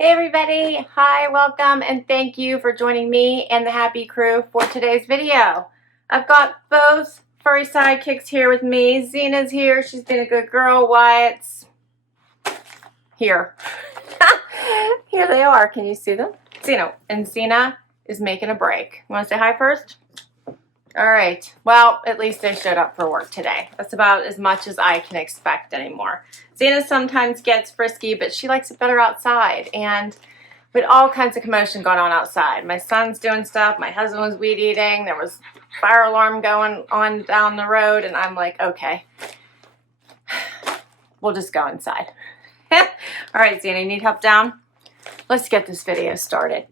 Hey everybody, hi, welcome, and thank you for joining me and the happy crew for today's video. I've got both furry sidekicks here with me. Zena's here, she's been a good girl. Wyatt's here. Here they are, can you see them? Zena, and Zena is making a break. You want to say hi first? All right, well, at least they showed up for work today. That's about as much as I can expect anymore. Zena sometimes gets frisky, but she likes it better outside, and with all kinds of commotion going on outside. My son's doing stuff, my husband was weed eating, there was fire alarm going on down the road, and I'm like, okay, we'll just go inside. All right, Zena, you need help down? Let's get this video started.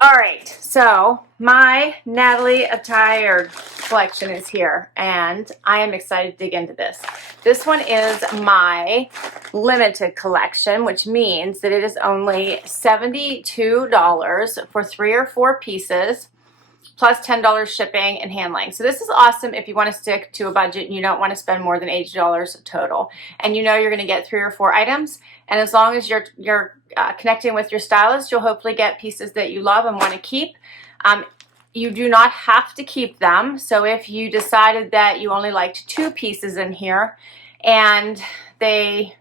All right, so my Natalie Attired collection is here, and I am excited to dig into this. This one is my limited collection, which means that it is only $72 for 3 or 4 pieces, plus $10 shipping and handling. So this is awesome if you want to stick to a budget and you don't want to spend more than $80 total. And you know you're going to get 3 or 4 items. And as long as you're connecting with your stylist, you'll hopefully get pieces that you love and want to keep. You do not have to keep them. So if you decided that you only liked 2 pieces in here and they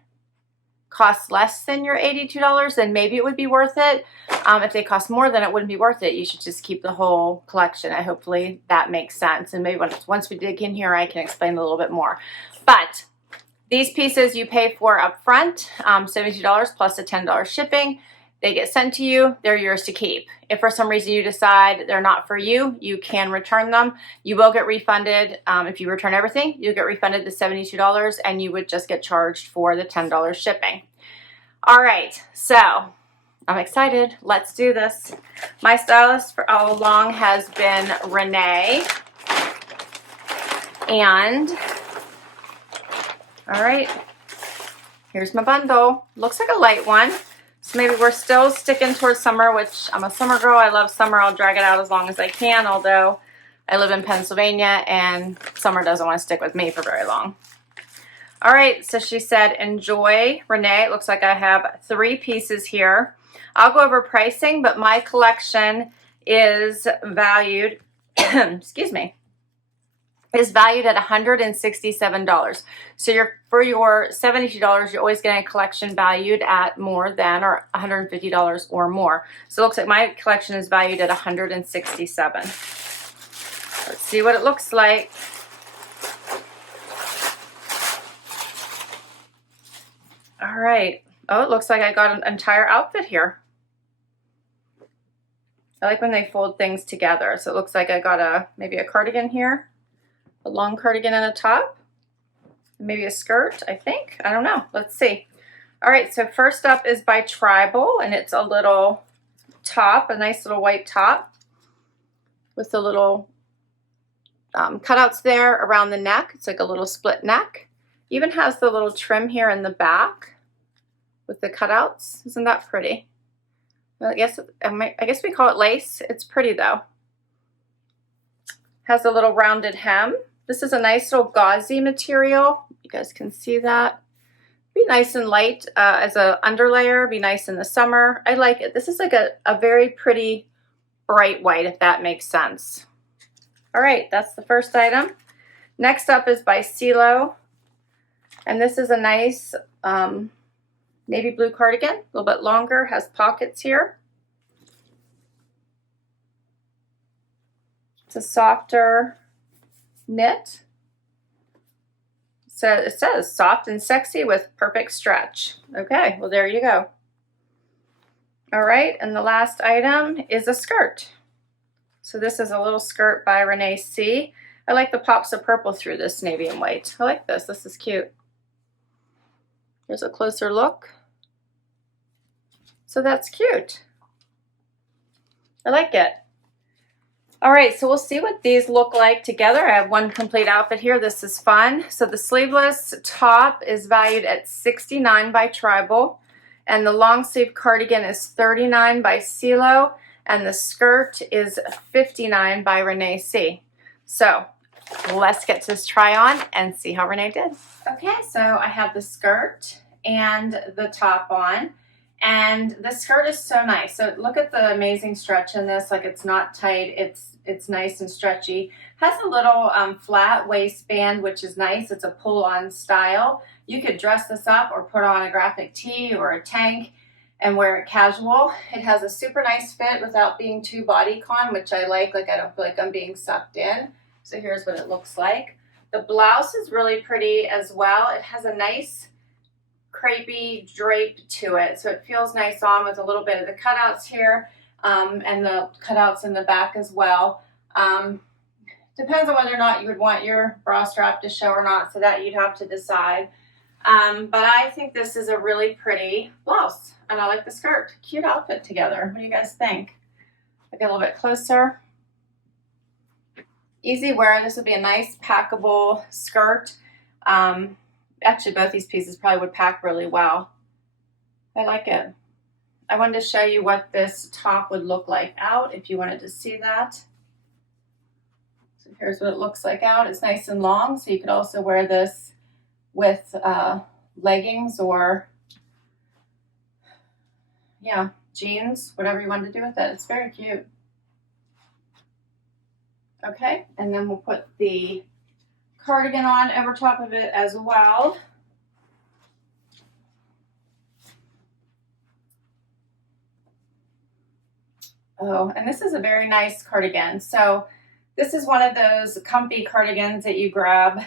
cost less than your $82, then maybe it would be worth it. If they cost more, then it wouldn't be worth it. You should just keep the whole collection. Hopefully that makes sense. And maybe once we dig in here, I can explain a little bit more. But these pieces you pay for up front, $72 plus a $10 shipping. They get sent to you, they're yours to keep. If for some reason you decide they're not for you, you can return them. You will get refunded. If you return everything, you'll get refunded the $72 and you would just get charged for the $10 shipping. All right, so I'm excited. Let's do this. My stylist for all along has been Renee. And, all right, here's my bundle. Looks like a light one. So maybe we're still sticking towards summer, which I'm a summer girl. I love summer. I'll drag it out as long as I can, although I live in Pennsylvania and summer doesn't want to stick with me for very long. All right, so she said, enjoy, Renee. It looks like I have 3 pieces here. I'll go over pricing, but my collection is valued, excuse me, is valued at $167. So for your $72, you're always getting a collection valued at more than or $150 or more. So it looks like my collection is valued at $167. Let's see what it looks like. All right. Oh, it looks like I got an entire outfit here. I like when they fold things together. So it looks like I got maybe a cardigan here. A long cardigan and a top, maybe a skirt, I think. I don't know. Let's see. All right, so first up is by Tribal, and it's a little top, a nice little white top with the little cutouts there around the neck. It's like a little split neck. Even has the little trim here in the back with the cutouts. Isn't that pretty? I guess we call it lace. It's pretty though. Has a little rounded hem. This is a nice little gauzy material. You guys can see that. Be nice and light as an underlayer. Be nice in the summer. I like it. This is like a very pretty bright white, if that makes sense. All right, that's the first item. Next up is by Cielo. And this is a nice navy blue cardigan. A little bit longer. Has pockets here. It's a softer knit. So it says soft and sexy with perfect stretch. Okay, well there you go. All right, and the last item is a skirt. So this is a little skirt by Renee C. I like the pops of purple through this navy and white. I like this. This is cute. Here's a closer look. So that's cute. I like it. All right, so we'll see what these look like together. I have one complete outfit here. This is fun. So the sleeveless top is valued at $69 by Tribal, and the long sleeve cardigan is $39 by Cielo, and the skirt is $59 by Renee C. So let's get to this try on and see how Renee did. Okay, so I have the skirt and the top on, And the skirt is so nice. So look at the amazing stretch in this. Like, it's not tight. It's nice and stretchy. Has a little flat waistband, which is nice. It's a pull-on style. You could dress this up or put on a graphic tee or a tank and wear it casual. It has a super nice fit without being too bodycon, which I like. Like, I don't feel like I'm being sucked in. So here's what it looks like. The blouse is really pretty as well. It has a nice crepey drape to it, so it feels nice on with a little bit of the cutouts here, and the cutouts in the back as well. Depends on whether or not you would want your bra strap to show or not, so that you'd have to decide. But I think this is a really pretty blouse, and I like the skirt. Cute outfit together. What do you guys think? I'll get a little bit closer. Easy wear. This would be a nice packable skirt. Actually, both these pieces probably would pack really well. I like it. I wanted to show you what this top would look like out if you wanted to see that. So here's what it looks like out. It's nice and long, so you could also wear this with leggings or, yeah, jeans, whatever you want to do with it. It's very cute. Okay, and then we'll put the cardigan on over top of it as well. Oh, and this is a very nice cardigan. So this is one of those comfy cardigans that you grab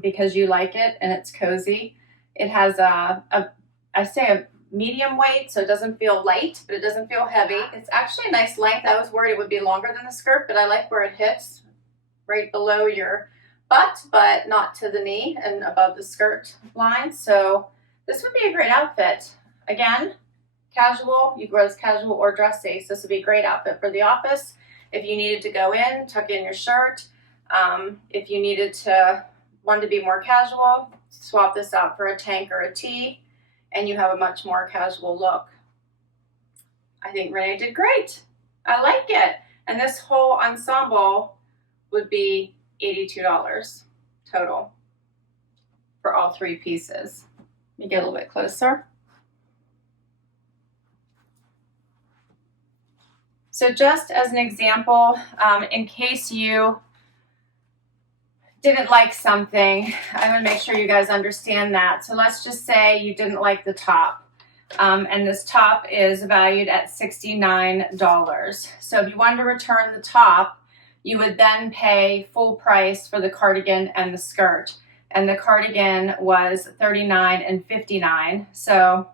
because you like it and it's cozy. It has I say a medium weight, so it doesn't feel light, but it doesn't feel heavy. It's actually a nice length. I was worried it would be longer than the skirt, but I like where it hits right below your butt, but not to the knee and above the skirt line. So this would be a great outfit. Again, casual. You can wear this casual or dressy. So this would be a great outfit for the office. If you needed to go in, tuck in your shirt. If you needed to want to be more casual, swap this out for a tank or a tee, and you have a much more casual look. I think Renee did great. I like it. And this whole ensemble would be $82 total for all three pieces. Let me get a little bit closer. So just as an example, in case you didn't like something, I want to make sure you guys understand that. So let's just say you didn't like the top, and this top is valued at $69. So if you wanted to return the top, you would then pay full price for the cardigan and the skirt. And the cardigan was $39 and $59. So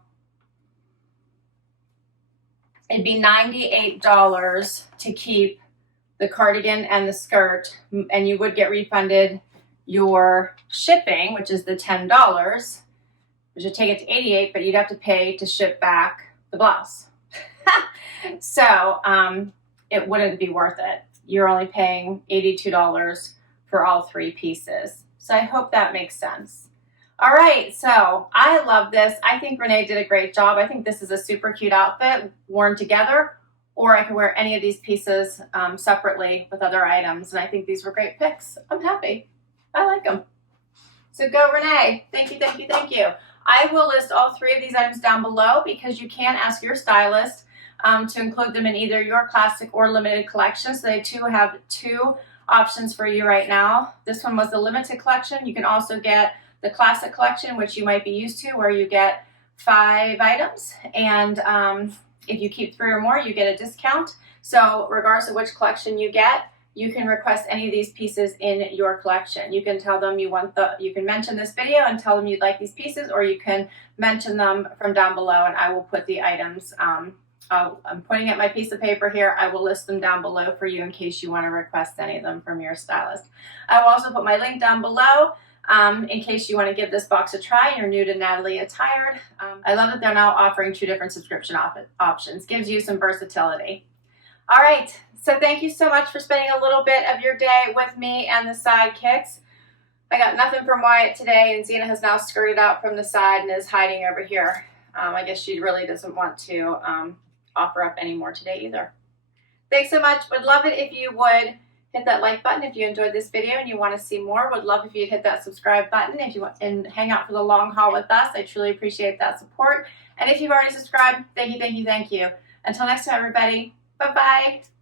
it'd be $98 to keep the cardigan and the skirt, and you would get refunded your shipping, which is the $10, which would take it to $88, but you'd have to pay to ship back the blouse. So it wouldn't be worth it. You're only paying $82 for all three pieces. So I hope that makes sense. All right, so I love this. I think Renee did a great job. I think this is a super cute outfit worn together, or I could wear any of these pieces separately with other items. And I think these were great picks. I'm happy. I like them. So go Renee. Thank you, thank you, thank you. I will list all three of these items down below because you can ask your stylist to include them in either your classic or limited collection. So they have two options for you right now. This one was the limited collection. You can also get the classic collection, which you might be used to, where you get 5 items. And if you keep 3 or more, you get a discount. So regardless of which collection you get, you can request any of these pieces in your collection. You can tell them you can mention this video and tell them you'd like these pieces, or you can mention them from down below and I will put the items, I'm pointing at my piece of paper here. I will list them down below for you in case you want to request any of them from your stylist. I will also put my link down below in case you want to give this box a try and you're new to Natalie Attired. I love that they're now offering 2 different subscription options. Gives you some versatility. All right, so thank you so much for spending a little bit of your day with me and the sidekicks. I got nothing from Wyatt today, and Zena has now skirted out from the side and is hiding over here. I guess she really doesn't want to offer up any more today either. Thanks so much. Would love it if you would Hit that like button if you enjoyed this video and you want to see more. Would love if you'd hit that subscribe button if you want and hang out for the long haul with us. I truly appreciate that support. And if you've already subscribed, thank you, thank you, thank you. Until next time, everybody. Bye-bye.